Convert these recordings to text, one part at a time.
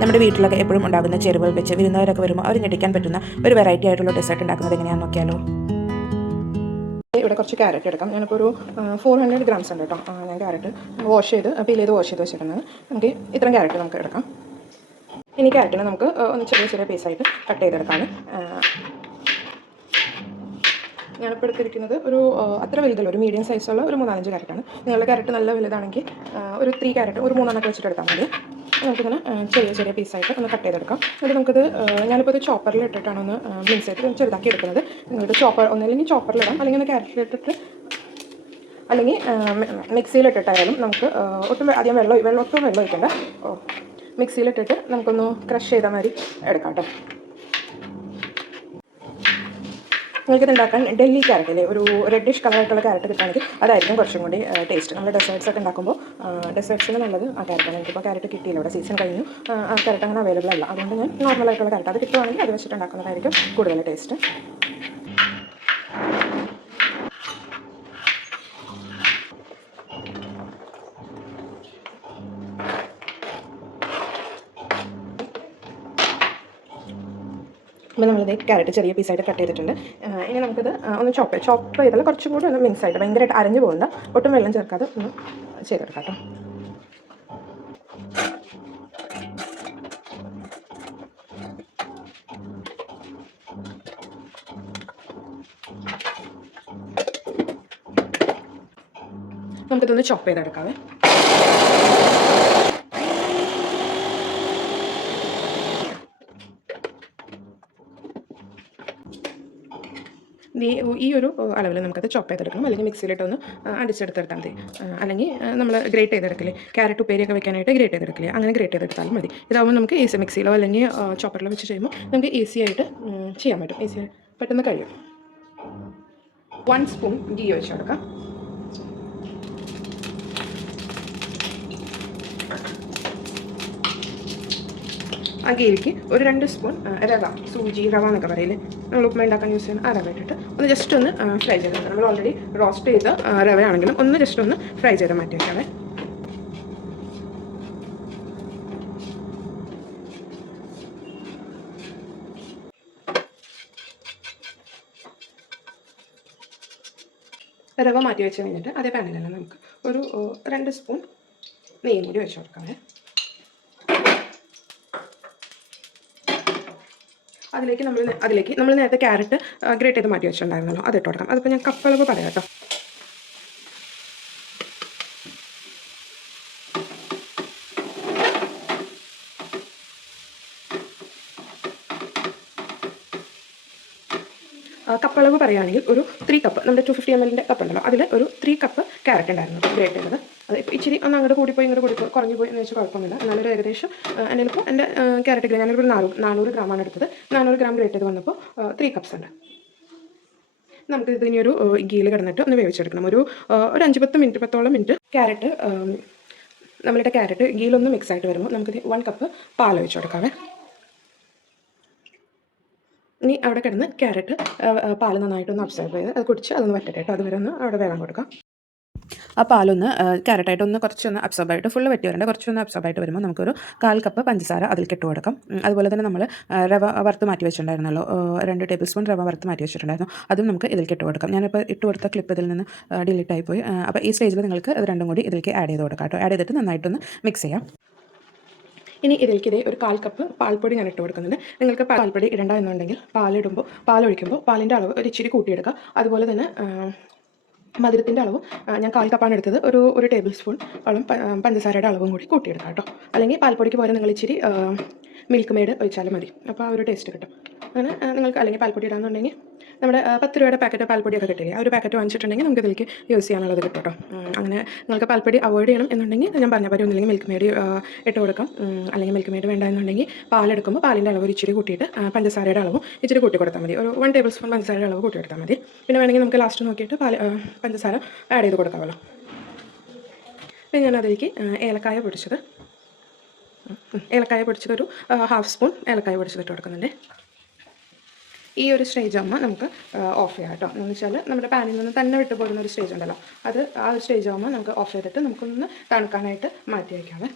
നമ്മുടെ വീട്ടിലൊക്കെ എപ്പോഴും ഉണ്ടാകുന്ന ചേരുവകൾ വെച്ച് വിരുന്നവരൊക്കെ വരുമ്പോൾ അവർ ഞെട്ടിക്കാൻ പറ്റുന്ന ഒരു വെറൈറ്റി ആയിട്ടുള്ള ഡെസേർട്ട് ഉണ്ടാക്കുന്നത് എങ്ങനെയാണെന്ന് നോക്കിയാലോ. ഇവിടെ കുറച്ച് ക്യാരറ്റ് എടുക്കാം. ഞാനിപ്പോൾ ഒരു 400 ഗ്രാംസ് ഉണ്ട് കേട്ടോ. ഞാൻ ക്യാരറ്റ് വാഷ് ചെയ്ത് വെച്ചിരിക്കുന്നത്. നമുക്ക് ഇത്രയും ക്യാരറ്റ് നമുക്ക് എടുക്കാം. ഇനി ക്യാരറ്റിനെ നമുക്ക് ഒന്ന് ചെറിയ ചെറിയ പീസായിട്ട് കട്ട് ചെയ്തെടുക്കാം. ഞാനിപ്പോൾ എടുത്തിരിക്കുന്നത് ഒരു അത്ര വലുതല്ല, ഒരു മീഡിയം സൈസുള്ള ഒരു 3-5 ക്യാരറ്റാണ്. നിങ്ങളുടെ ക്യാരറ്റ് നല്ല വലുതാണെങ്കിൽ ഒരു 3 ക്യാരറ്റ് ഒരു 3 വെച്ചിട്ട് എടുത്താൽ മതി. നമുക്കിങ്ങനെ ചെറിയ ചെറിയ പീസായിട്ട് ഒന്ന് കട്ട് ചെയ്തെടുക്കാം. എന്നിട്ട് നമുക്കത് ഞാനിപ്പോൾ ഇത് ചോപ്പറിൽ ഇട്ടിട്ടാണ് ഒന്ന് മിക്സ് ചെയ്തിട്ട് ചെറുതാക്കി എടുക്കുന്നത്. നിങ്ങൾക്ക് ഒന്നല്ലെങ്കിൽ ചോപ്പറിലിടാം, അല്ലെങ്കിൽ ഒന്ന് ക്യാരറ്റിലിട്ടിട്ട് അല്ലെങ്കിൽ മിക്സിയിലിട്ടിട്ടായാലും നമുക്ക് ഒട്ടും അധികം ഒട്ടും വെള്ളം ഒഴിക്കേണ്ട. മിക്സിയിലിട്ടിട്ട് നമുക്കൊന്ന് ക്രഷ് ചെയ്ത മാതിരി എടുക്കാം കേട്ടോ. നിങ്ങൾക്കിത് ഉണ്ടാക്കാൻ ഡൽഹി ക്യാരറ്റില്ലേ, ഒരു റെഡിഷ് കളറായിട്ടുള്ള ക്യാരറ്റ് കിട്ടുകയാണെങ്കിൽ അതായിരിക്കും കുറച്ചും കൂടി ടേസ്റ്റ്. നമ്മൾ ഡെസേർട്ട്സ് ഒക്കെ ഉണ്ടാക്കുമ്പോൾ ഡെസേർട്ട്സിന് നല്ലത് ആ ക്യാരറ്റാണ്. എനിക്കിപ്പോൾ ക്യാരറ്റ് കിട്ടിയില്ല, ഇവിടെ സീസൺ കഴിഞ്ഞു, ആ ക്യാരറ്റ് അങ്ങനെ അവൈലബിൾ അല്ല. അതുകൊണ്ട് ഞാൻ നോർമലായിട്ടുള്ള ക്യാരറ്റ് അത് കിട്ടുവാണെങ്കിൽ അത് വെച്ചിട്ട് ഉണ്ടാക്കുന്നതായിരിക്കും കൂടുതൽ ടേസ്റ്റ്. അപ്പോൾ നമ്മളിത് ക്യാരറ്റ് ചെറിയ പീസായിട്ട് കട്ട് ചെയ്തിട്ടുണ്ട്. ഇനി നമുക്കിത് ഒന്ന് ചോപ്പ് ചെയ്താൽ കുറച്ചും കൂടി ഒന്ന് മിക്സായിട്ട് ഭയങ്കരമായിട്ട് അരഞ്ഞു പോകുന്ന, ഒട്ടും വെള്ളം ചേർക്കാതെ ഒന്ന് ചെയ്തെടുക്കാം കേട്ടോ. നമുക്കിതൊന്ന് ചോപ്പ് ചെയ്തെടുക്കാവേ. ഈ ഒരു അളവിൽ നമുക്കത് ചോപ്പ് ചെയ്തെടുക്കണം, അല്ലെങ്കിൽ മിക്സിയിലിട്ടൊന്ന് അടിച്ചെടുത്തെടുത്താൽ മതി. അല്ലെങ്കിൽ നമ്മൾ ഗ്രേറ്റ് ചെയ്തെടുക്കില്ലേ, ക്യാരറ്റ് ഉപ്പേരിയൊക്കെ വെക്കാനായിട്ട് ഗ്രേറ്റ് ചെയ്തെടുക്കില്ലേ, അങ്ങനെ ഗ്രേറ്റ് ചെയ്തെടുത്താലും മതി. ഇതാവുമ്പോൾ നമുക്ക് ഈസി മിക്സിയിലോ അല്ലെങ്കിൽ ചോപ്പറിലോ വെച്ച് ചെയ്യുമ്പോൾ നമുക്ക് ഈസി ആയിട്ട് ചെയ്യാൻ പറ്റും. പെട്ടെന്ന് കഴിയും. 1 സ്പൂൺ ഗീ ഒഴിച്ച് കൊടുക്കാം. ആ ഗീയിലേക്ക് ഒരു 2 സ്പൂൺ റവ, സൂചി റവ എന്നൊക്കെ പറയില്ലേ, നമ്മൾ ഉപ്പുമ ഉണ്ടാക്കാൻ യൂസ് ചെയ്യുന്ന ആ റവ ഇട്ടിട്ട് ഒന്ന് ജസ്റ്റ് ഒന്ന് ഫ്രൈ ചെയ്തെടുക്കാം. നമ്മൾ ഓൾറെഡി റോസ്റ്റ് ചെയ്ത റവയാണെങ്കിലും ഒന്ന് ജസ്റ്റ് ഒന്ന് ഫ്രൈ ചെയ്ത് മാറ്റി വയ്ക്കാവേ. റവ മാറ്റി വെച്ച് കഴിഞ്ഞിട്ട് അതേ പാനിലല്ല നമുക്ക് ഒരു 2 സ്പൂൺ നെയ്യും കൂടി വെച്ച് കൊടുക്കാവേ. അതിലേക്ക് നമ്മൾ നേരത്തെ ക്യാരറ്റ് ഗ്രേറ്റ് ചെയ്ത് മാറ്റി വെച്ചിട്ടുണ്ടായിരുന്നല്ലോ, അതിട്ട് കൊടുക്കാം. അതിപ്പോൾ ഞാൻ കപ്പളവ് പറയാം കേട്ടോ. കപ്പളവ് പറയുകയാണെങ്കിൽ ഒരു 3 കപ്പ്, നമ്മുടെ 250 ml കപ്പ് ഉണ്ടല്ലോ, അതിൽ ഒരു 3 കപ്പ് ക്യാരറ്റ് ഉണ്ടായിരുന്നു ഗ്രേറ്റ് ചെയ്തത്. അത് ഇപ്പോൾ ഇച്ചിരി ഒന്ന് അങ്ങോട്ട് കൂടിപ്പോയി കുറഞ്ഞു പോയി എന്ന് വെച്ചാൽ കുഴപ്പമൊന്നുമില്ല. എന്നാലൊരു ഏകദേശം എൻ്റെ ക്യാരറ്റ് ഗ്രേ ഞാനൊരു 400 ഗ്രാമാണ് എടുത്തത്. 400 ഗ്രാം ഗ്രേറ്റ് ചെയ്ത് വന്നപ്പോൾ 3 കപ്സ് ഉണ്ട്. നമുക്ക് ഇതിനി ഒരു ഗീയിൽ കിടന്നിട്ട് ഒന്ന് വേവിച്ചെടുക്കണം. ഒരു 5-10 മിനിറ്റ് 10ഓളം മിനിറ്റ് നമ്മളുടെ ക്യാരറ്റ് ഗീയിലൊന്ന് മിക്സ് ആയിട്ട് വരുമ്പോൾ നമുക്ക് 1 കപ്പ് പാൽ ഒഴിച്ച് കൊടുക്കാവേ. ഇനി അവിടെ കിടന്ന് ക്യാരറ്റ് പാൽ നന്നായിട്ടൊന്ന് അബ്സർവ് ചെയ്ത് അത് കുടിച്ച് അതൊന്ന് വറ്റട്ടെ കേട്ടോ. അതുവരെ ഒന്ന് അവിടെ വേഗം കൊടുക്കാം. ആ പാലൊന്ന് ക്യാരറ്റായിട്ടൊന്ന് കുറച്ചൊന്ന് അബ്സോർബായിട്ട് ഫുള്ള് വറ്റി വരേണ്ട, കുറച്ചൊന്ന് അബ്സോർബായിട്ട് വരുമ്പോൾ നമുക്കൊരു 1/4 കപ്പ് പഞ്ചസാര അതിൽ ഇട്ട് കൊടുക്കാം. അതുപോലെ തന്നെ നമ്മൾ റവ വറുത്ത് മാറ്റി വെച്ചിട്ടുണ്ടായിരുന്നല്ലോ, 2 ടേബിൾ സ്പൂൺ റവ വറുത്ത് മാറ്റി വെച്ചിട്ടുണ്ടായിരുന്നു, അതും നമുക്ക് ഇതിലേക്ക് ഇട്ട് കൊടുക്കാം. ഞാനിപ്പോൾ ഇട്ട് കൊടുത്ത ക്ലിപ്പ് ഇതിൽ നിന്ന് ഡിലീറ്റ് ആയിപ്പോയി. അപ്പോൾ ഈ സ്റ്റേജിൽ നിങ്ങൾക്ക് ഇത് രണ്ടും കൂടി ഇതിലേക്ക് ആഡ് ചെയ്ത് കൊടുക്കാം കേട്ടോ. ആഡ് ചെയ്തിട്ട് നന്നായിട്ടൊന്ന് മിക്സ് ചെയ്യാം. ഇനി ഇതിലേക്ക് 1/4 കപ്പ് പാൽപ്പൊടി ഞാൻ ഇട്ട് കൊടുക്കുന്നുണ്ട്. നിങ്ങൾക്ക് പാൽപ്പൊടി ഇടണ്ട എന്നുണ്ടെങ്കിൽ പാലൊഴിക്കുമ്പോൾ പാലിൻ്റെ അളവ് ഒരു ഇച്ചിരി കൂട്ടിയെടുക്കുക. അതുപോലെ തന്നെ മധുരത്തിൻ്റെ അളവും ഞാൻ 1/4 കപ്പാണ് എടുത്തത്. ഒരു ടേബിൾ സ്പൂൺ പഞ്ചസാരയുടെ അളവും കൂടി കൂട്ടിയെടുക്കാം കേട്ടോ. അല്ലെങ്കിൽ പാൽപ്പൊടിക്ക് പോലെ നിങ്ങൾ ഇച്ചിരി മിൽക്ക് മെയ്ഡ് ഒഴിച്ചാലും മതി, അപ്പോൾ ആ ഒരു ടേസ്റ്റ് കിട്ടും. അങ്ങനെ നിങ്ങൾക്ക് അല്ലെങ്കിൽ പാൽപ്പൊടി ഇടാമെന്നുണ്ടെങ്കിൽ നമ്മുടെ 10 രൂപയുടെ പാക്കറ്റ് പാൽപ്പൊടിയൊക്കെ കിട്ടില്ലേ, ആ ഒരു പാക്കറ്റ് വാങ്ങിച്ചിട്ടുണ്ടെങ്കിൽ നമുക്ക് ഇതിലേക്ക് യൂസ് ചെയ്യാനുള്ളത് കിട്ടും കേട്ടോ. അങ്ങനെ നിങ്ങൾക്ക് പാൽപ്പൊടി അവോയ്ഡ് ചെയ്യണം എന്നുണ്ടെങ്കിൽ ഞാൻ പറഞ്ഞ പോലെ ഒന്നില്ലെങ്കിൽ മിൽക്ക് മെയ്ഡ് ഇട്ട് കൊടുക്കാം. അല്ലെങ്കിൽ മിൽക്ക് മെയ്ഡ് വേണ്ട എന്നുണ്ടെങ്കിൽ പാലെടുക്കുമ്പോൾ പാലിൻ്റെ അളവ് ഇച്ചിരി കൂട്ടിയിട്ട് പഞ്ചസാരയുടെ അളവും ഇച്ചിരി കൂട്ടി കൊടുത്താൽ മതി. ഒരു 1 ടേബിൾ സ്പൂൺ പഞ്ചസാരയുടെ അളവ് കൂട്ടി കൊടുത്താൽ മതി. പിന്നെ വേണമെങ്കിൽ നമുക്ക് ലാസ്റ്റ് നോക്കിയിട്ട് പഞ്ചസാര ആഡ് ചെയ്ത് കൊടുക്കാമല്ലോ. പിന്നെ ഞാൻ അതിലേക്ക് ഏലക്കായ പൊടിച്ചത് ഒരു 1/2 സ്പൂൺ ഏലക്കായ പൊടിച്ചതിട്ട് കൊടുക്കുന്നുണ്ട്. ഈ ഒരു സ്റ്റേജ് ആകുമ്പോൾ നമുക്ക് ഓഫ് ചെയ്യാം കേട്ടോ. എന്ന് വെച്ചാൽ നമ്മുടെ പാനിൽ നിന്ന് തന്നെ വിട്ട് പോകുന്ന ഒരു സ്റ്റേജ് ഉണ്ടല്ലോ, ആ ഒരു സ്റ്റേജ് ആകുമ്പോൾ നമുക്ക് ഓഫ് ചെയ്തിട്ട് നമുക്കൊന്ന് തണുക്കാനായിട്ട് മാറ്റി വയ്ക്കാമേ.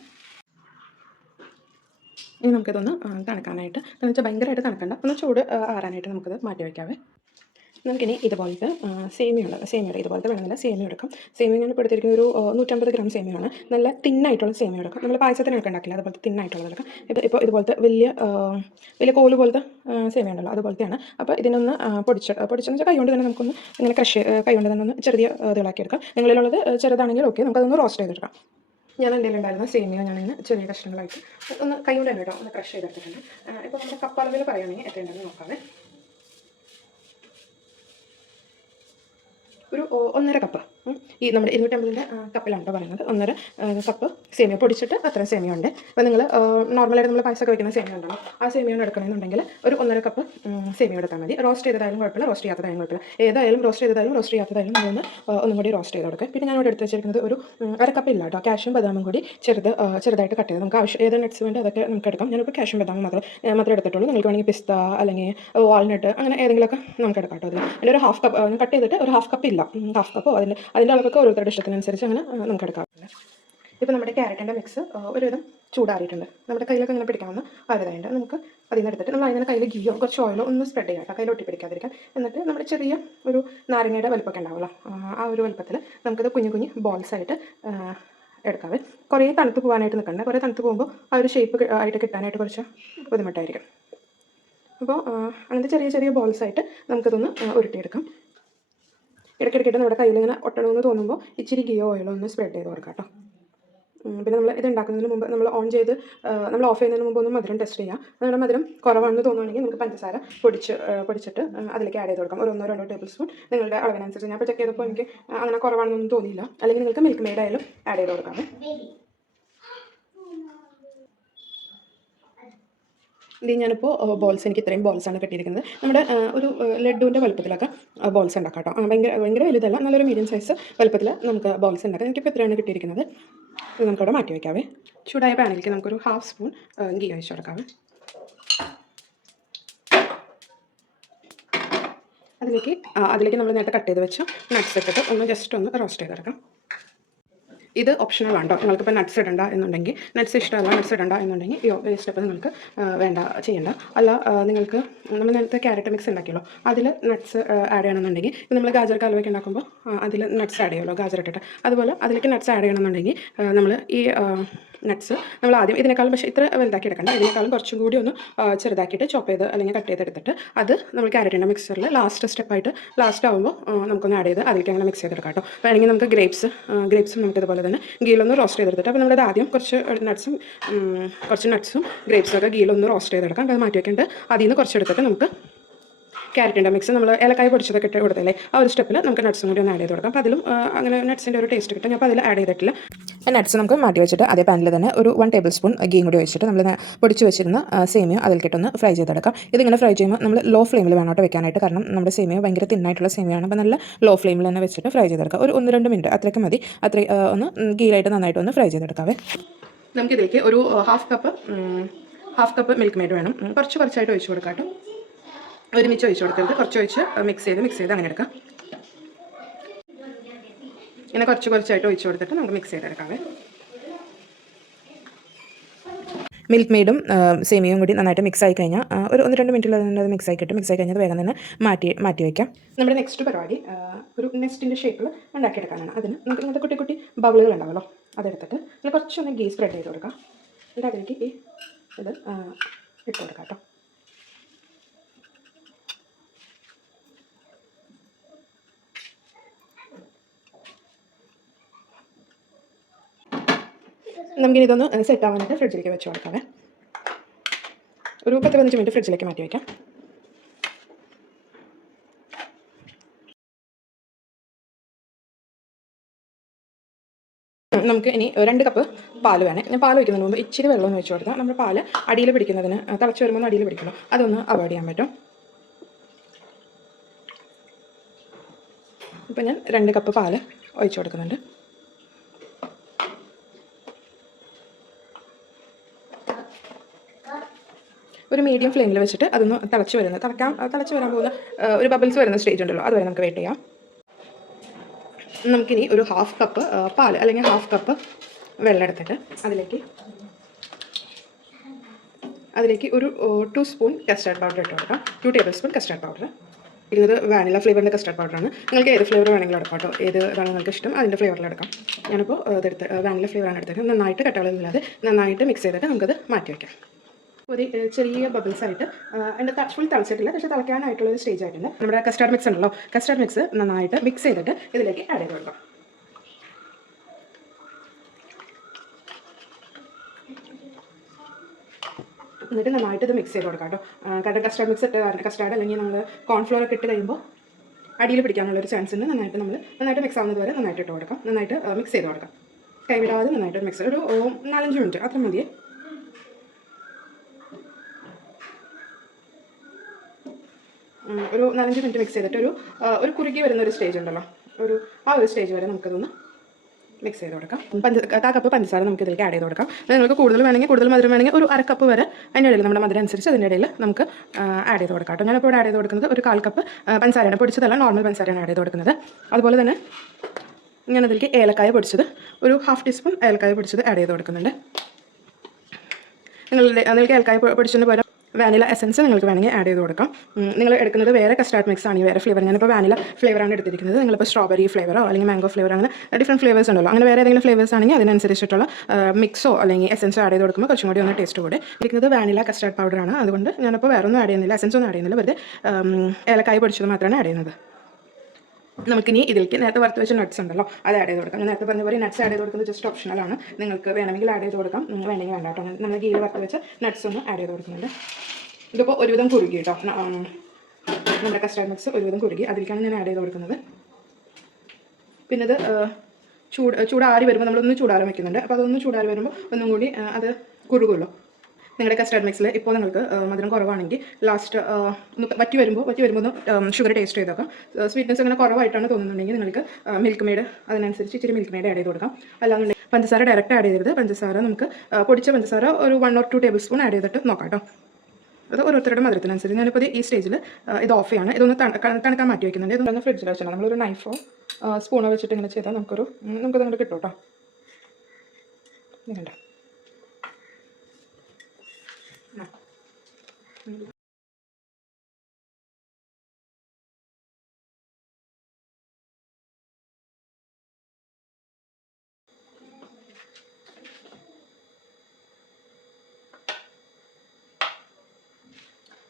ഇനി നമുക്കിതൊന്ന് തണുക്കാനായിട്ട് എന്ന് വെച്ചാൽ ഭയങ്കരമായിട്ട് തണുക്കണ്ട, ഒന്ന് ചൂട് ആറാനായിട്ട് നമുക്കത് മാറ്റി വയ്ക്കാവേ. നമുക്കിനി ഇതുപോലത്തെ സേമിയയുടെ ഇതുപോലത്തെ വേണമെന്നില്ല സേമിയ എടുക്കാം. സേമിയ ഞാൻ ഇപ്പോൾ എടുത്തിരിക്കുന്ന ഒരു 150 ഗ്രാം സേമിയാണ്. നല്ല തിന്നായിട്ടുള്ള സേമിയ എടുക്കാം. നമ്മൾ പായസത്തിനൊക്കെ ഉണ്ടാക്കില്ല അതുപോലത്തെ തിന്നായിട്ടുള്ളത് എടുക്കാം. ഇപ്പോൾ ഇതുപോലത്തെ വലിയ കോല് പോലത്തെ സേമിയ ഉണ്ടല്ലോ അതുപോലത്തെയാണ്. അപ്പോൾ ഇതിനൊന്ന് പൊടിച്ചെന്ന് വെച്ചാൽ കൈകൊണ്ട് തന്നെ നമുക്കൊന്ന് ഇങ്ങനെ കൈകൊണ്ട് തന്നെ ഒന്ന് ചെറിയ ഇതുകളാക്കി എടുക്കാം. നിങ്ങളിലുള്ളത് ചെറുതാണെങ്കിൽ ഓക്കെ, നമുക്കതൊന്ന് റോസ്റ്റ് ചെയ്തെടുക്കാം. ഞാൻ എൻ്റെ ഉണ്ടായിരുന്ന സേമിയ ഞാനിങ്ങനെ ചെറിയ കഷ്ണങ്ങളായിട്ട് ഒന്ന് കൈകൊണ്ട് തന്നെ കേട്ടോ ഒന്ന് ക്രഷ് ചെയ്തെടുത്തിട്ടുണ്ട്. ഇപ്പോൾ നമ്മുടെ കപ്പ് അളവിൽ പറയുകയാണെങ്കിൽ എത്രയുണ്ടെന്ന് നോക്കാവേ. ഒരു 1.5 കപ്പ് ഈ നമ്മുടെ 250-ൻ്റെ കപ്പിലാണ് കേട്ടോ പറയുന്നത്. 1.5 കപ്പ് സേമിയ പൊടിച്ചിട്ട് അത്ര സേമിയ ഉണ്ട്. അപ്പോൾ നിങ്ങൾ നോർമലായിട്ട് നമ്മൾ പായസമൊക്കെ വയ്ക്കുന്ന സേമിയ ഉണ്ടല്ലോ, ആ സേമിയാണ് എടുക്കണമെന്നുണ്ടെങ്കിൽ ഒരു 1.5 കപ്പ് സേമിയ എടുത്താൽ മതി. റോസ്റ്റ് ചെയ്തതായാലും കുഴപ്പമില്ല, റോസ്റ്റ് ചെയ്യാത്തതായാലും കുഴപ്പമില്ല. ഏതായാലും റോസ്റ്റ് ചെയ്തതായാലും റോസ്റ്റ് ചെയ്യാത്തതായാലും നമ്മളൊന്ന് ഒന്നും കൂടി റോസ്റ്റ് ചെയ്ത് കൊടുക്കുക. പിന്നെ ഞാനിവിടെ എടുത്ത് വെച്ചിരിക്കുന്നത് ഒരു 1/2 കപ്പ് ഇല്ല കേട്ടോ, കാഷ്യും ബദാമും കൂടി ചെറുതായിട്ട് കട്ട് ചെയ്ത് നമുക്ക് ആവശ്യം ഏത് നട്ട്സ് വേണ്ടി അതൊക്കെ നമുക്ക് എടുക്കാം. ഞാനിപ്പോൾ കാഷ്യും ബദാമും മാത്രമേ എടുത്തിട്ടുള്ളൂ. നിങ്ങൾക്ക് വേണമെങ്കിൽ പിസ്ത അല്ലെങ്കിൽ വാൾനട്ട് അങ്ങനെ ഏതെങ്കിലുമൊക്കെ നമുക്ക് എടുക്കാം കേട്ടോ. അതിൽ ഒരു ഹാഫ് കപ്പ് കട്ട് ചെയ്തിട്ട് ഒരു ഹാഫ് കപ്പ് ഇല്ല, ഹാഫ് കപ്പോ അതിൻ്റെ അളവൊക്കെ ഓരോരുത്തരുടെ ഇഷ്ടത്തിനനുസരിച്ച് അങ്ങനെ നമുക്ക് എടുക്കാറുണ്ട്. ഇപ്പോൾ നമ്മുടെ ക്യാരറ്റിൻ്റെ മിക്സ് ഒരുവിധം ചൂടാറിയിട്ടുണ്ട്. നമ്മുടെ കയ്യിലൊക്കെ ഇങ്ങനെ പിടിക്കാവുന്ന ആയതായിട്ട് നമുക്ക് അതിൽ നിന്ന് എടുത്തിട്ട് നമ്മൾ അതിനെ കയ്യിൽ ഗീയോ കുറച്ച് ഓയിലോ ഒന്ന് സ്പ്രെഡ് ചെയ്യാം, കയ്യിൽ ഒട്ടിപ്പിടിക്കാതിരിക്കാം. എന്നിട്ട് നമ്മുടെ ചെറിയ ഒരു നാരങ്ങയുടെ വലുപ്പമൊക്കെ ഉണ്ടാവുമല്ലോ, ആ ഒരു വലുപ്പത്തിൽ നമുക്കിത് കുഞ്ഞു ബോൾസ് ആയിട്ട് എടുക്കാവേ. കുറേ തണുത്ത് പോകാനായിട്ട് നിൽക്കണ്ട, കുറേ തണുത്ത് പോകുമ്പോൾ ആ ഒരു ഷേപ്പ് ആയിട്ട് കിട്ടാനായിട്ട് കുറച്ച് ബുദ്ധിമുട്ടായിരിക്കും. അപ്പോൾ അങ്ങനത്തെ ചെറിയ ബോൾസ് ആയിട്ട് നമുക്കിതൊന്ന് ഉരുട്ടിയെടുക്കാം. ഇടയ്ക്കിടയ്ക്കിട്ട് നമ്മുടെ കയ്യിൽ ഇങ്ങനെ ഒട്ടണമെന്ന് തോന്നുമ്പോൾ ഇച്ചിരി ഗീയോ ഓയിലോ ഒന്ന് സ്പ്രെഡ് ചെയ്ത് കൊടുക്കാം കേട്ടോ. പിന്നെ നമ്മൾ ഇത് ഉണ്ടാക്കുന്നതിന് മുമ്പ് നമ്മൾ ഓഫ് ചെയ്യുന്നതിന് മുമ്പ് ഒന്ന് മധുരം ടെസ്റ്റ് ചെയ്യാം. നമ്മുടെ മധുരം കുറവാണെന്ന് തോന്നുകയാണെങ്കിൽ നമുക്ക് പഞ്ചസാര പൊടിച്ചിട്ട് അതിലേക്ക് ആഡ് ചെയ്ത് കൊടുക്കാം. ഒരു 1-2 ടേബിൾ സ്പൂൺ നിങ്ങളുടെ അളവിനനുസരിച്ച്. ഞാൻ ഇപ്പോൾ ചെക്ക് ചെയ്തപ്പോൾ എനിക്ക് അങ്ങനെ കുറവാണെന്നൊന്നും തോന്നിയില്ല. അല്ലെങ്കിൽ നിങ്ങൾക്ക് മിൽക്ക് മെയ്ഡ് ആയാലും ആഡ് ചെയ്ത് കൊടുക്കാം. ഇത് ഞാനിപ്പോൾ ബോൾസ് എനിക്ക് ഇത്രയും ബോൾസാണ് കിട്ടിയിരിക്കുന്നത്. നമ്മുടെ ഒരു ലഡുവിൻ്റെ വലുപ്പത്തിലൊക്കെ ബോൾസ് ഉണ്ടാക്കാം കേട്ടോ. ഭയങ്കര വലുതല്ല, നല്ലൊരു മീഡിയം സൈസ് വലുപ്പത്തിൽ നമുക്ക് ബോൾസ് ഉണ്ടാക്കാം. എനിക്കിപ്പോൾ എത്രയാണ് കിട്ടിയിരിക്കുന്നത് ഇത് നമുക്കവിടെ മാറ്റി വയ്ക്കാവേ. ചൂടായ പാനിലേക്ക് നമുക്കൊരു 1/2 സ്പൂൺ ഗീ ഒഴിച്ച് കൊടുക്കാവേ. അതിലേക്ക് നമ്മൾ നേരത്തെ കട്ട് ചെയ്ത് വെച്ച് നട്ട്സ് ഇട്ടിട്ട് ഒന്ന് ജസ്റ്റ് ഒന്ന് റോസ്റ്റ് ചെയ്തെടുക്കാം. ഇത് ഓപ്ഷണലാണ് കേട്ടോ. നിങ്ങൾക്കിപ്പോൾ നട്ട്സ് ഇടണ്ട എന്നുണ്ടെങ്കിൽ, നട്ട്സ് ഇഷ്ടമല്ല നട്ട്സ് ഇടണ്ട എന്നുണ്ടെങ്കിൽ ഈ സ്റ്റെപ്പ് നിങ്ങൾക്ക് ചെയ്യണ്ട. അല്ല നിങ്ങൾക്ക് നമ്മൾ നേരത്തെ ക്യാരറ്റ് മിക്സ് ഉണ്ടാക്കിയല്ലോ, അതിൽ നട്ട്സ് ആഡ് ചെയ്യണമെന്നുണ്ടെങ്കിൽ ഇപ്പോൾ നമ്മൾ ഗാജർ ഹൽവയൊക്കെ ഉണ്ടാക്കുമ്പോൾ അതിൽ നട്ട്സ് ആഡ് ചെയ്യുമല്ലോ, ഗാജർ ഇട്ടിട്ട്. അതുപോലെ അതിലേക്ക് നട്ട്സ് ആഡ് ചെയ്യണമെന്നുണ്ടെങ്കിൽ നമ്മൾ ഈ നട്ട്സ് നമ്മൾ ആദ്യം ഇതിനേക്കാളും, പക്ഷേ ഇത്ര വലുതാക്കി എടുക്കണ്ട, ഇതിനേക്കാളും കുറച്ചും കൂടി ഒന്ന് ചെറുതാക്കിയിട്ട് ചോപ്പ് ചെയ്ത് അല്ലെങ്കിൽ കട്ട് ചെയ്തെടുത്തിട്ട് അത് നമ്മൾ ക്യാരറ്റിൻ്റെ മിക്സറിൽ ലാസ്റ്റ് ആകുമ്പോൾ നമുക്കൊന്ന് ആഡ് ചെയ്ത് അതിലേക്ക് അങ്ങനെ മിക്സ് ചെയ്തെടുക്കാം കേട്ടോ. വേണമെങ്കിൽ നമുക്ക് ഗ്രേപ്സും നമുക്ക് ഇതുപോലെ തന്നെ ഗീലൊന്ന് റോസ്റ്റ് ചെയ്തെടുത്തിട്ട്, അപ്പോൾ നമ്മളിത് ആദ്യം കുറച്ച് നട്ട്സും ഗ്രേപ്സും ഒക്കെ ഗീലൊന്ന് റോസ്റ്റ് ചെയ്തെടുക്കാം. അത് മാറ്റി വെക്കേണ്ടത് അതിൽ നിന്ന് കുറച്ചെടുത്തിട്ട് നമുക്ക് ക്യാരറ്റിൻ്റെ മിക്സ് നമ്മൾ ഏലക്കായ പൊടിച്ചതൊക്കെ ഇട്ട് കൊടുത്തല്ലേ, ആ ഒരു സ്റ്റെപ്പിൽ നമുക്ക് നട്ട്സും കൂടി ഒന്ന് ആഡ് ചെയ്ത് കൊടുക്കാം. അപ്പോൾ അതിലും അങ്ങനെ നട്ട്സിൻ്റെ ഒരു ടേസ്റ്റ് കിട്ടും. ഞാൻ അപ്പോൾ അതിൽ ആഡ് ചെയ്തിട്ടില്ല. നട്ട്സ് നമുക്ക് മാറ്റി വെച്ചിട്ട് അതേ പാനിൽ തന്നെ ഒരു 1 ടേബിൾ സ്പൂൺ ഗീയും കൂടി വെച്ചിട്ട് നമ്മൾ പൊടിച്ച് വെച്ചിരുന്ന സേമിയ അതിലേക്കിട്ടൊന്ന് ഫ്രൈ ചെയ്തെടുക്കാം. ഇതിങ്ങനെ ഫ്രൈ ചെയ്യുമ്പോൾ നമ്മൾ ലോ ഫ്ലെയിമിൽ വേണോട്ട് വെക്കാനായിട്ട്, കാരണം നമ്മുടെ സേമിയ ഭയങ്കര തിന്നായിട്ടുള്ള സേമിയാണ്. അപ്പോൾ നല്ല ലോ ഫ്ലെയിമിൽ തന്നെ വെച്ചിട്ട് ഫ്രൈ ചെയ്തെടുക്കാം. ഒരു 1-2 മിനിറ്റ് അത്രയ്ക്ക് മതി. ഒന്ന് ഗീലായിട്ട് നന്നായിട്ട് ഒന്ന് ഫ്രൈ ചെയ്തെടുക്കാവേ. നമുക്കിതിലേക്ക് ഒരു ഹാഫ് കപ്പ് മിൽക്ക് മെയ്ഡ് വേണം. കുറച്ചായിട്ട് ഒഴിച്ച് കൊടുക്കാം കേട്ടോ. ഒരുമിച്ച് ഒഴിച്ച് കൊടുക്കരുത്, കുറച്ച് ഒഴിച്ച് മിക്സ് ചെയ്ത് അങ്ങനെ എടുക്കാം. ഇങ്ങനെ കുറച്ചായിട്ട് ഒഴിച്ച് കൊടുത്തിട്ട് നമുക്ക് മിക്സ് ചെയ്തെടുക്കാവേ. മിൽക്ക് മെയ്ഡും സേമിയയും കൂടി നന്നായിട്ട് മിക്സ് ആയി കഴിഞ്ഞാൽ ഒരു 1-2 മിനിറ്റിൽ അത് മിക്സ് ആയി കഴിഞ്ഞാൽ വേഗം തന്നെ മാറ്റി വയ്ക്കാം. നമ്മുടെ നെക്സ്റ്റ് പരിപാടി ഒരു നെസ്റ്റിൻ്റെ ഷേപ്പിൽ ഉണ്ടാക്കിയെടുക്കാനാണ്. അതിന് നമുക്ക് ഇങ്ങനത്തെ കുട്ടി ബബിളുകൾ ഉണ്ടാവുമല്ലോ, അതെടുത്തിട്ട് അതിൽ കുറച്ചൊന്ന് ഗീ സ്പ്രെഡ് ചെയ്ത് കൊടുക്കാം. എന്നിട്ട് അതിലേക്ക് ഇത് ഇട്ട് കൊടുക്കാം കേട്ടോ. നമുക്കിനി ഇതൊന്ന് സെറ്റ് ആവാനായിട്ട് ഫ്രിഡ്ജിലേക്ക് വെച്ച് കൊടുക്കാവേ. ഒരു 10-15 മിനിറ്റ് ഫ്രിഡ്ജിലേക്ക് മാറ്റി വയ്ക്കാം. നമുക്ക് ഇനി 2 കപ്പ് പാൽ വേണേ. ഞാൻ പാൽ വയ്ക്കുന്നതിന് മുമ്പ് ഇച്ചിരി വെള്ളം ഒന്ന് വെച്ച് കൊടുക്കാം. നമ്മൾ പാൽ അടിയിൽ പിടിക്കുന്നതിന്, തിളച്ച് വരുമ്പോൾ അടിയിൽ പിടിക്കണം, അതൊന്ന് അവോയ്ഡ് ചെയ്യാൻ പറ്റും. ഇപ്പം ഞാൻ 2 കപ്പ് പാൽ ഒഴിച്ച് കൊടുക്കുന്നുണ്ട്. ഒരു മീഡിയം ഫ്ലെയിമിൽ വെച്ചിട്ട് അതൊന്ന് തിളച്ച് വരാൻ പോകുന്ന ഒരു ബബിൾസ് വരുന്ന സ്റ്റേജ് ഉണ്ടല്ലോ, അതുവരെ നമുക്ക് വെയിറ്റ് ചെയ്യാം. നമുക്കിനി ഒരു 1/2 കപ്പ് പാൽ അല്ലെങ്കിൽ 1/2 കപ്പ് വെള്ളം എടുത്തിട്ട് അതിലേക്ക് അതിലേക്ക് ഒരു 2 സ്പൂൺ കസ്റ്റാർഡ് പൗഡർ ഇട്ട് കൊടുക്കാം. 2 ടേബിൾ സ്പൂൺ കസ്റ്റാർഡ് പൗഡർ. ഇത് വാനില ഫ്ലേവറിൻ്റെ കസ്റ്റാർഡ് പൗഡറാണ്. നിങ്ങൾക്ക് ഏത് ഫ്ലേവർ വേണമെങ്കിലും എടുക്കാം കേട്ടോ. ഏതാണ് നിങ്ങൾക്ക് ഇഷ്ടം അതിൻ്റെ ഫ്ലേവറിലെടുക്കാം. ഞാനിപ്പോൾ ഇതെടുത്ത് വാനില ഫ്ലേവറാണ് എടുത്തത്. നന്നായിട്ട് കട്ടകളില്ലാതെ നന്നായിട്ട് മിക്സ് ചെയ്തിട്ട് നമുക്കത് മാറ്റി വയ്ക്കാം. ഒരു ചെറിയ ബബിൾസ് ആയിട്ട് എൻ്റെ ഫുൾ തിളച്ചിട്ടില്ല, പക്ഷേ തിളയ്ക്കാനായിട്ടുള്ളൊരു സ്റ്റേജ് ആയിട്ടുണ്ട്. നമ്മുടെ കസ്റ്റാർഡ് മിക്സ് ഉണ്ടല്ലോ, കസ്റ്റാർഡ് മിക്സ് നന്നായിട്ട് മിക്സ് ചെയ്തിട്ട് ഇതിലേക്ക് ആഡ് ചെയ്ത് കൊടുക്കാം. എന്നിട്ട് നന്നായിട്ട് ഇത് മിക്സ് ചെയ്ത് കൊടുക്കാം കേട്ടോ. കാരണം കസ്റ്റാർഡ് മിക്സ് ഇട്ട് കസ്റ്റാർഡ് അല്ലെങ്കിൽ നമ്മൾ കോൺഫ്ലോർ ഒക്കെ ഇട്ട് കഴിയുമ്പോൾ അടിയിൽ പിടിക്കാനുള്ളൊരു ചാൻസ് ഉണ്ട്. നന്നായിട്ട് മിക്സ് ആവുന്നത് വരെ നന്നായിട്ട് ഇട്ട് കൊടുക്കാം. നന്നായിട്ട് മിക്സ് ചെയ്ത് കൊടുക്കാം. കൈവിടാതെ നന്നായിട്ട് മിക്സ് ഒരു 4-5 മിനിറ്റ് അത്ര മതിയേ. ഒരു 4-5 മിനിറ്റ് മിക്സ് ചെയ്തിട്ട് ഒരു കുറുകി വരുന്നൊരു സ്റ്റേജ് ഉണ്ടല്ലോ, ആ ഒരു സ്റ്റേജ് വരെ നമുക്കതൊന്ന് മിക്സ് ചെയ്ത് കൊടുക്കാം. 1/4 കപ്പ് പഞ്ചസാര നമുക്ക് ഇതിലേക്ക് ആഡ് ചെയ്ത് കൊടുക്കാം. നിങ്ങൾക്ക് കൂടുതൽ മധുരം വേണമെങ്കിൽ ഒരു 1/2 കപ്പ് വരെ അതിൻ്റെ ഇടയിൽ നമ്മുടെ മധുരം അനുസരിച്ച് അതിൻ്റെ ഇടയിൽ നമുക്ക് ആഡ് ചെയ്ത് കൊടുക്കാം കേട്ടോ. ഞാനിപ്പോൾ ഇവിടെ ആഡ് ചെയ്ത് കൊടുക്കുന്നത് ഒരു 1/4 കപ്പ് പഞ്ചസാരയാണ്. പൊടിച്ചതല്ല, നോർമൽ പഞ്ചസാരയാണ് ആഡ് ചെയ്ത് കൊടുക്കുന്നത്. അതുപോലെ തന്നെ ഞാൻ അതിലേക്ക് ഏലക്കായ പൊടിച്ചത് ഒരു 1/2 ടീസ്പൂൺ ഏലക്കായ പൊടിച്ചത് ആഡ് ചെയ്ത് കൊടുക്കുന്നുണ്ട്. നിങ്ങൾക്ക് ഏലക്കായ പൊടിച്ചതിന് പകരം വാനില എസൻസ് നിങ്ങൾക്ക് വേണമെങ്കിൽ ആഡ് ചെയ്ത് കൊടുക്കാം. നിങ്ങൾ എടുക്കുന്നത് വേറെ കസ്റ്റാർഡ് മിക്സ് ആണെങ്കിൽ വേറെ ഫ്ലേവർ, ഞാനിപ്പോൾ വാനില ഫ്ലേവറാണ് എടുത്തിരിക്കുന്നത്. നിങ്ങളിപ്പോൾ സ്ട്രോബെറി ഫ്ലേവറോ അല്ലെങ്കിൽ മാംഗോ ഫ്ലേവർ അങ്ങനെ ഡിഫറെൻറ്റ് ഫ്ലേവേഴ്സ് ഉണ്ടല്ലോ, അങ്ങനെ വേറെ ഏതെങ്കിലും ഫ്ലേവേഴ്സ് ആണെങ്കിൽ അതിനനുസരിച്ചിട്ടുള്ള മിക്സോ അല്ലെങ്കിൽ എസൻസോ ആഡ് ചെയ്ത് കൊടുക്കുമ്പോൾ കുറച്ചും കൂടി ഒന്ന് ടേസ്റ്റ് കൂടെ. ഇരിക്കുന്നത് വാനില കസ്റ്റാർഡ് പൗഡറാണ്, അതുകൊണ്ട് ഞാനിപ്പോൾ വേറെ ഒന്നും ആഡ് ചെയ്യുന്നില്ല, എസൻസ് ഒന്നും ആഡ് ചെയ്യുന്നില്ല, വെറുതെ ഏലക്കായ പൊടിച്ചത് മാത്രമാണ് ആഡ് ചെയ്യുന്നത്. നമുക്കിനി ഇതിലേക്ക് നേരത്തെ വറുത്ത് വെച്ച നട്ട്സ് ഉണ്ടല്ലോ അത് ആഡ് ചെയ്ത് കൊടുക്കാം. ഞാൻ നേരത്തെ പറഞ്ഞ പോലെ നട്ട്സ് ആഡ് ചെയ്ത് കൊടുക്കുന്നത് ജസ്റ്റ് ഓപ്ഷണലാണ്. നിങ്ങൾക്ക് വേണമെങ്കിൽ ആഡ് ചെയ്ത് കൊടുക്കാം, വേണമെങ്കിൽ വേണ്ട കേട്ടോ. നമ്മൾ ഗീയിൽ വറുത്ത് വെച്ച നട്ട്സ് ഒന്ന് ആഡ് ചെയ്ത് കൊടുക്കുന്നുണ്ട്. ഇതിപ്പോൾ ഒരുവിധം കുറുകി കേട്ടോ, നമ്മുടെ കസ്റ്റാർഡ് മിക്സ് ഒരുവിധം കുറുകി, അതിലേക്കാണ് ഞാൻ ആഡ് ചെയ്ത് കൊടുക്കുന്നത്. പിന്നെ ഇത് ചൂടാറി വരുമ്പോൾ നമ്മളൊന്ന് ചൂടാറാൻ വെക്കുന്നുണ്ട്. അപ്പോൾ അതൊന്ന് ചൂടാറി വരുമ്പോൾ ഒന്നും കൂടി അത് കുറുകുമല്ലോ. നിങ്ങളുടെ കസ്റ്റാർഡ് മിക്സിൽ ഇപ്പോൾ നിങ്ങൾക്ക് മധുരം കുറവാണെങ്കിൽ ലാസ്റ്റ് ഒന്ന് വറ്റി വരുമ്പോൾ ഒന്ന് ഷുഗർ ടേസ്റ്റ് ചെയ്ത് നോക്കാം. സ്വീറ്റ്നസ് അങ്ങനെ കുറവായിട്ടാണ് തോന്നുന്നുണ്ടെങ്കിൽ നിങ്ങൾക്ക് മിൽക്ക് മെയ്ഡ് അതിനനുസരിച്ച് ഇച്ചിരി മിൽക്ക് മെയ്ഡ് ആഡ് ചെയ്ത് കൊടുക്കാം. അല്ലാന്നുണ്ടെങ്കിൽ പഞ്ചസാര ഡയറക്റ്റ് ആഡ് ചെയ്യരുത്. പഞ്ചസാര നമുക്ക് പൊടിച്ച പഞ്ചസാര ഒരു 1 or 2 ടേബിൾ സ്പൂൺ ആഡ് ചെയ്തിട്ട് നോക്കാം കേട്ടോ. അത് ഓരോരുത്തരുടെ മധുരത്തിനനുസരിച്ച്. ഞാനിപ്പോൾ ഈ സ്റ്റേജിൽ ഇത് ഓഫ് ചെയ്യാണ്. ഇതൊന്ന് തണുക്കാൻ മാറ്റി വയ്ക്കുന്നുണ്ട്. ഇതൊന്ന് ഫ്രിഡ്ജിൽ വെച്ചാൽ നമ്മളൊരു നൈഫോ സ്പൂണോ വെച്ചിട്ട് ഇങ്ങനെ ചെയ്താൽ നമുക്കത് കിട്ടും കേട്ടോ. ഇതുണ്ട്.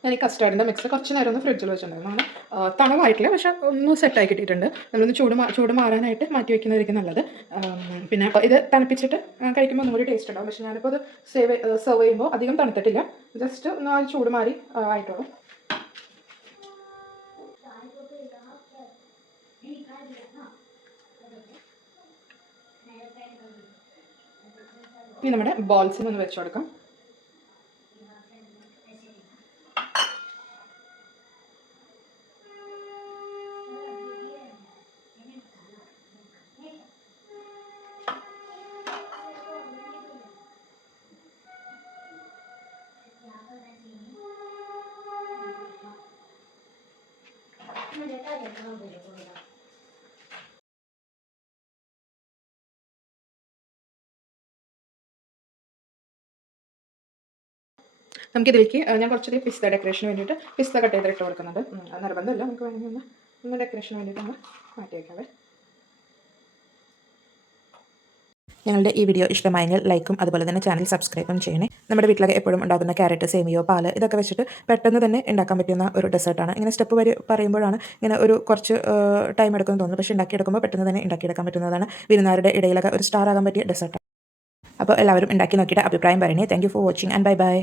ഞാൻ ഈ കസ്റ്റാർഡിൻ്റെ മിക്സ് കുറച്ച് നേരം ഒന്ന് ഫ്രിഡ്ജിൽ വെച്ചിട്ടുണ്ടായിരുന്നു. അങ്ങനെ തണവായിട്ടില്ല, പക്ഷേ ഒന്ന് സെറ്റായി കിട്ടിയിട്ടുണ്ട്. നമ്മളൊന്ന് ചൂട് മാറാനായിട്ട് മാറ്റി വയ്ക്കുന്നതായിരിക്കും നല്ലത്. പിന്നെ ഇത് തണുപ്പിച്ചിട്ട് കഴിക്കുമ്പോൾ ഒന്നും കൂടി ടേസ്റ്റ് ഉണ്ടാവും. പക്ഷേ ഞാനിപ്പോൾ അത് സെർവ് ചെയ്യുമ്പോൾ അധികം തണുത്തിട്ടില്ല, ജസ്റ്റ് ഒന്ന് ആ ചൂട് മാറി ആയിട്ടുള്ളൂ. ഇനി നമ്മുടെ ബോൾസിനൊന്ന് വെച്ച് കൊടുക്കാം. നമുക്കിതിലേക്ക് ഞാൻ കുറച്ചധികം പിസ്ത ഡെക്കറേഷന് വേണ്ടിയിട്ട് പിസ്ത കട്ട് ചെയ്തിട്ട് കൊടുക്കുന്നുണ്ട്. നിർബന്ധമില്ല, നമുക്ക് വേണമെങ്കിൽ ഒന്ന് ഡെക്കറേഷന് വേണ്ടിയിട്ട് നമ്മൾ മാറ്റി വയ്ക്കാവേ. ഞങ്ങളുടെ ഈ വീഡിയോ ഇഷ്ടമായെങ്കിൽ ലൈക്കും അതുപോലെ തന്നെ ചാനൽ സബ്സ്ക്രൈബും ചെയ്യണേ. നമ്മുടെ വീട്ടിലൊക്കെ എപ്പോഴും ഉണ്ടാകുന്ന ക്യാരറ്റ്, സേമിയോ, പാല് ഇതൊക്കെ വെച്ചിട്ട് പെട്ടെന്ന് തന്നെ ഉണ്ടാക്കാൻ പറ്റുന്ന ഒരു ഡെസേർട്ടാണ്. ഇങ്ങനെ സ്റ്റെപ്പ് പറയുമ്പോഴാണ് ഇങ്ങനെ കുറച്ച് ടൈം എടുക്കുമെന്ന് തോന്നുന്നു, പക്ഷേ ഉണ്ടാക്കിയെടുക്കുമ്പോൾ പെട്ടെന്ന് തന്നെ ഉണ്ടാക്കിയെടുക്കാൻ പറ്റുന്നതാണ്. വിരുന്നുകാരുടെ ഇടയിലൊക്കെ ഒരു സ്റ്റാർ ആകാൻ പറ്റിയ ഡെസേർട്ടാണ്. അപ്പോൾ എല്ലാവരും ഉണ്ടാക്കി നോക്കിയിട്ട് അഭിപ്രായം പറയണേ. Thank you for watching and bye bye.